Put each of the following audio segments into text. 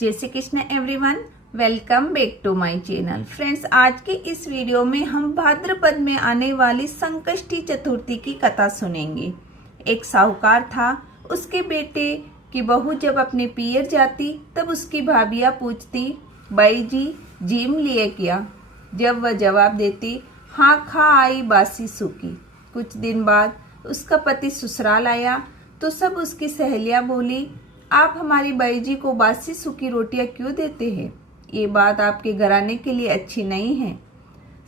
जय Shri Krishna everyone, welcome back to my channel. Friends, आज के इस वीडियो में हम भाद्रपद में आने वाली संकष्टी चतुर्थी की कथा सुनेंगे। एक साहूकार था, उसके बेटे की बहू जब अपने पियर जाती तब उसकी भाभियां पूछती, बाई जी जिम लिए क्या? जब वह जवाब देती, हाँ खा आई बासी सूखी। कुछ दिन बाद उसका पति ससुराल आया तो सब उसकी सहेलियां बोली, आप हमारी बाई जी को बासी सूखी रोटियां क्यों देते हैं? ये बात आपके घराने के लिए अच्छी नहीं है।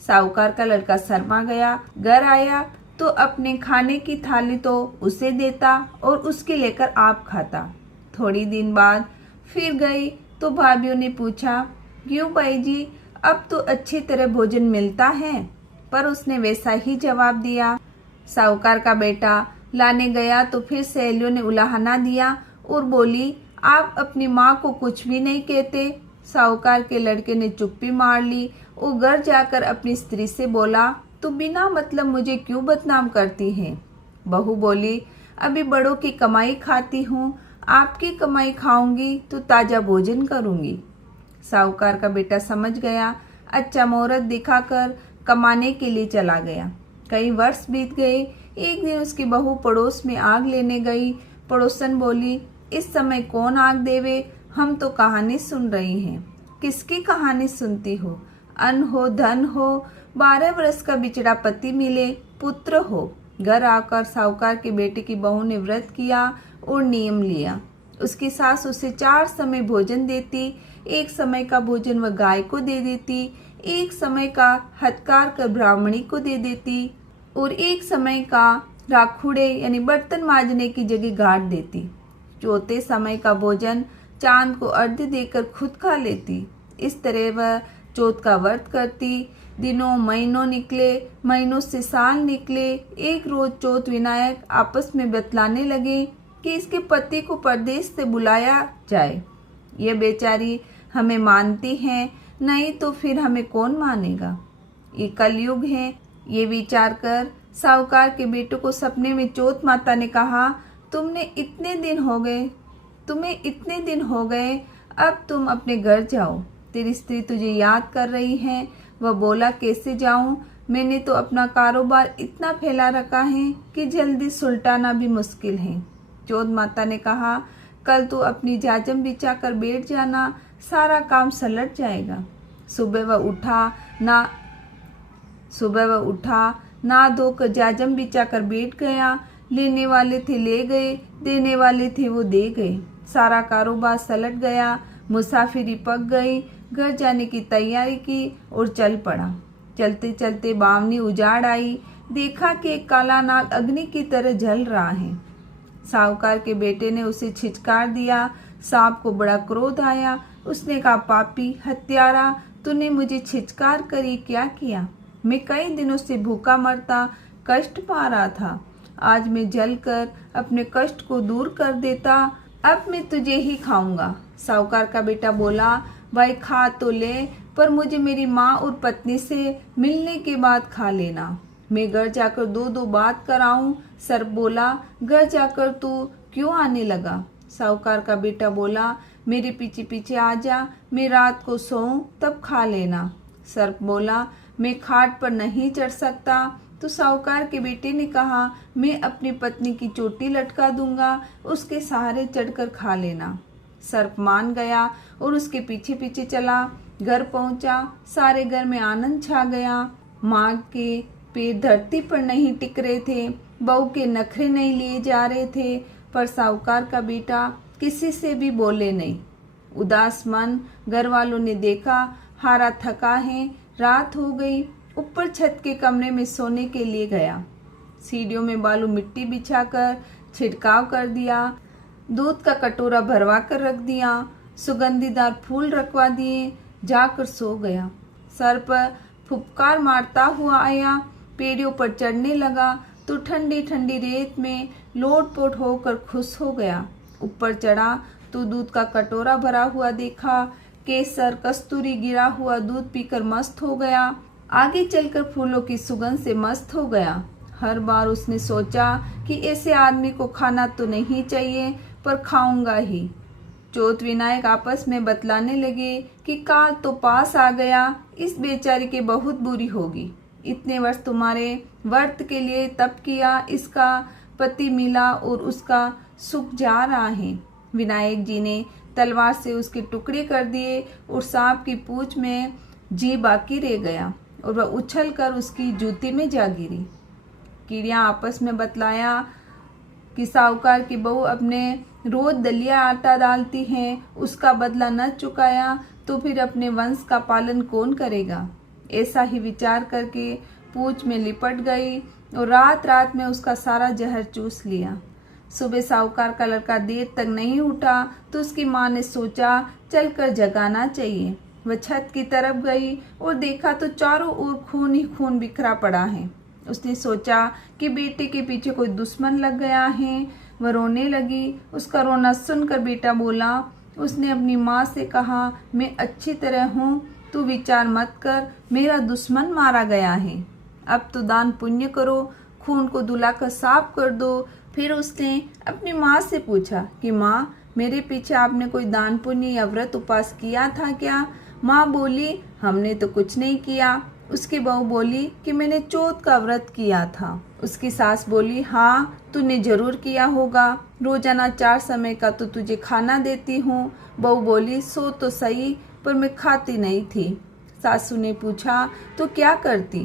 साहूकार का लड़का शर्मा गया, घर आया तो अपने खाने की थाली तो उसे देता और उसके लेकर आप खाता। थोड़ी दिन बाद फिर गई तो भाभीियों ने पूछा, क्यों बाई जी, अब तो अच्छी तरह भोजन मिलता है? पर उसने वैसा ही जवाब दिया। साहूकार का बेटा लाने गया तो फिर सहेलियों ने उलाहना दिया और बोली, आप अपनी माँ को कुछ भी नहीं कहते। साहूकार के लड़के ने चुप्पी मार ली और घर जाकर अपनी स्त्री से बोला, तू बिना मतलब मुझे क्यों बदनाम करती है? बहू बोली, अभी बड़ों की कमाई खाती हूँ, आपकी कमाई खाऊंगी तो ताजा भोजन करूंगी। साहूकार का बेटा समझ गया, अच्छा मुहूर्त दिखाकर कमाने के लिए चला गया। कई वर्ष बीत गए। एक दिन उसकी बहू पड़ोस में आग लेने गई। पड़ोसन बोली, इस समय कौन आग देवे? हम तो कहानी सुन रही हैं। किसकी कहानी सुनती हो? अन्न हो, धन हो, 12 वर्ष का बिछड़ा पति मिले, पुत्र हो। घर आकर साहूकार के बेटे की बहू ने व्रत किया और नियम लिया। उसकी सास उसे 4 समय भोजन देती। एक समय का भोजन वह गाय को दे देती, एक समय का हथकार कर ब्राह्मणी को दे देती और एक समय का राखुड़े यानी बर्तन मांजने की जगह घाट देती। चौथे समय का भोजन चांद को अर्घ्य देकर खुद खा लेती। इस तरह वह चौथ का व्रत करती। दिनों महीनों निकले, महीनों से साल निकले। एक रोज चौथ विनायक आपस में बतलाने लगे कि इसके पति को परदेश से बुलाया जाए। यह बेचारी हमें मानती है, नहीं तो फिर हमें कौन मानेगा? ये कलयुग है। ये विचार कर साहूकार के बेटे को सपने में चौथ माता ने कहा, तुम्हें इतने दिन हो गए, अब तुम अपने घर जाओ। तेरी स्त्री तुझे याद कर रही है। वह बोला, कैसे जाऊं? मैंने तो अपना कारोबार इतना फैला रखा है कि जल्दी सुलटाना भी मुश्किल है। चौथ माता ने कहा, कल तू अपनी जाजम बिछा कर बैठ जाना, सारा काम सलट जाएगा। सुबह वह उठा, ना धोकर जाजम बिछा कर बैठ गया। लेने वाले थे ले गए, देने वाले थे वो दे गए। सारा कारोबार सलट गया। मुसाफिरी पक गई। घर जाने की तैयारी की और चल पड़ा। चलते चलते बावनी उजाड़ आई। देखा कि एक काला नाग अग्नि की तरह जल रहा है। साहूकार के बेटे ने उसे छिचकार दिया। सांप को बड़ा क्रोध आया। उसने कहा, पापी हत्यारा, तूने मुझे छिचकार करी, क्या किया? मैं कई दिनों से भूखा मरता, कष्ट पा रहा था। आज मैं जलकर अपने कष्ट को दूर कर देता। अब मैं तुझे ही खाऊंगा। साहूकार का बेटा बोला, भाई खा तो ले, पर मुझे मेरी माँ और पत्नी से मिलने के बाद खा लेना। मैं घर जाकर दो बात कराऊं। सर्प बोला, घर जाकर तू क्यों आने लगा? साहूकार का बेटा बोला, मेरे पीछे पीछे आ जा, मैं रात को सोऊं तब खा लेना। सर्प बोला, मैं खाट पर नहीं चढ़ सकता। तो साहूकार के बेटे ने कहा, मैं अपनी पत्नी की चोटी लटका दूंगा, उसके सहारे चढ़कर खा लेना। सर्प मान गया और उसके पीछे पीछे चला। घर पहुंचा, सारे घर में आनंद छा गया। माँ के पैर धरती पर नहीं टिक रहे थे, बहू के नखरे नहीं लिए जा रहे थे, पर साहूकार का बेटा किसी से भी बोले नहीं। उदास मन घर वालों ने देखा, हारा थका है। रात हो गई। ऊपर छत के कमरे में सोने के लिए गया। सीढ़ियों में बालू मिट्टी बिछाकर छिड़काव कर दिया। दूध का कटोरा भरवा कर रख दिया। सुगंधीदार फूल रखवा दिए। जाकर सो गया। सर पर फुफकार मारता हुआ आया। पेड़ियों पर चढ़ने लगा तो ठंडी ठंडी रेत में लोटपोट होकर खुश हो गया। ऊपर चढ़ा तो दूध का कटोरा भरा हुआ देखा। केसर कस्तूरी गिरा हुआ दूध पीकर मस्त हो गया। आगे चलकर फूलों की सुगंध से मस्त हो गया। हर बार उसने सोचा कि ऐसे आदमी को खाना तो नहीं चाहिए, पर खाऊंगा ही। चौथ विनायक आपस में बतलाने लगे कि काल तो पास आ गया, इस बेचारी की बहुत बुरी होगी। इतने वर्ष तुम्हारे व्रत के लिए तप किया, इसका पति मिला और उसका सुख जा रहा है। विनायक जी ने तलवार से उसके टुकड़े कर दिए और सांप की पूंछ में जी बाकी रह गया और वह उछल कर उसकी जूती में जा गिरी। कीड़ियाँ आपस में बतलाया कि साहूकार की बहू अपने रोज दलिया आटा डालती हैं, उसका बदला न चुकाया तो फिर अपने वंश का पालन कौन करेगा। ऐसा ही विचार करके पूंछ में लिपट गई और रात रात में उसका सारा जहर चूस लिया। सुबह साहूकार का लड़का देर तक नहीं उठा तो उसकी माँ ने सोचा चलकर जगाना चाहिए। वह छत की तरफ गई और देखा तो चारों ओर खून ही खून बिखरा पड़ा है। उसने सोचा कि बेटे के पीछे कोई दुश्मन लग गया है। वह रोने लगी। उसका रोना सुनकर बेटा बोला। उसने अपनी माँ से कहा, मैं अच्छी तरह हूँ, तू विचार मत कर, मेरा दुश्मन मारा गया है। अब तो दान पुण्य करो, खून को धुलाकर साफ कर दो। फिर उसने अपनी माँ से पूछा कि माँ, मेरे पीछे आपने कोई दान पुण्य या व्रत उपवास किया था क्या? माँ बोली, हमने तो कुछ नहीं किया। उसकी बहू बोली कि मैंने चौथ का व्रत किया था। उसकी सास बोली, हाँ तूने जरूर किया होगा, रोजाना 4 समय का तो तुझे खाना देती हूँ। बहू बोली, सो तो सही, पर मैं खाती नहीं थी। सासू ने पूछा, तो क्या करती?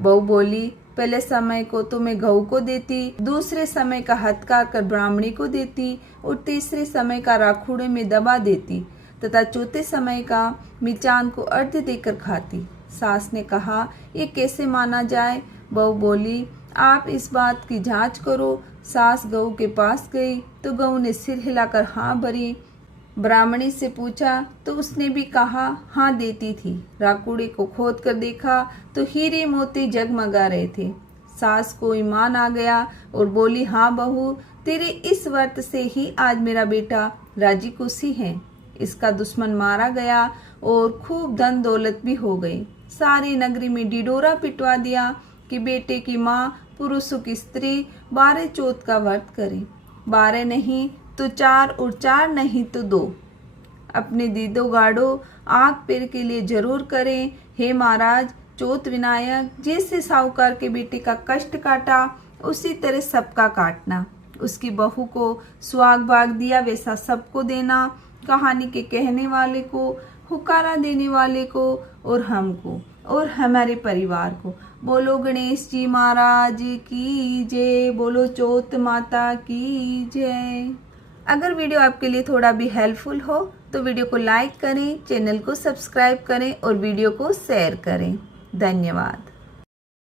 बहू बोली, पहले समय को तो मैं गऊ को देती, दूसरे समय का हथकार कर ब्राह्मणी को देती और तीसरे समय का राखुड़े में दबा देती तथा चौथे समय का मिचान को अर्ध देकर खाती। सास ने कहा, ये कैसे माना जाए? बहू बोली, आप इस बात की जांच करो। सास गऊ के पास गई तो गऊ ने सिर हिलाकर हाँ भरी। ब्राह्मणी से पूछा तो उसने भी कहा हाँ देती थी। राकुड़े को खोद कर देखा तो हीरे मोती जगमगा रहे थे। सास को ईमान आ गया और बोली, हाँ बहू, तेरे इस व्रत से ही आज मेरा बेटा राजी खुशी है। इसका दुश्मन मारा गया और खूब धन दौलत भी हो गई। सारी नगरी में डिडोरा पिटवा दिया कि बेटे की माँ पुरुषों की स्त्री 12 चौथ का व्रत करे, 12 नहीं तो 4 और 4 नहीं तो 2। अपने दीदो गाड़ो आग पैर के लिए जरूर करें। हे महाराज, चौथ विनायक जैसे साहूकार के बेटे का कष्ट काटा उसी तरह सबका काटना। उसकी बहू को सुहाग भाग दिया वैसा सबको देना। कहानी के कहने वाले को, हुकारा देने वाले को और हमको और हमारे परिवार को। बोलो गणेश जी महाराज की जय, बोलो चौथ माता की जय। अगर वीडियो आपके लिए थोड़ा भी हेल्पफुल हो तो वीडियो को लाइक करें, चैनल को सब्सक्राइब करें और वीडियो को शेयर करें। धन्यवाद।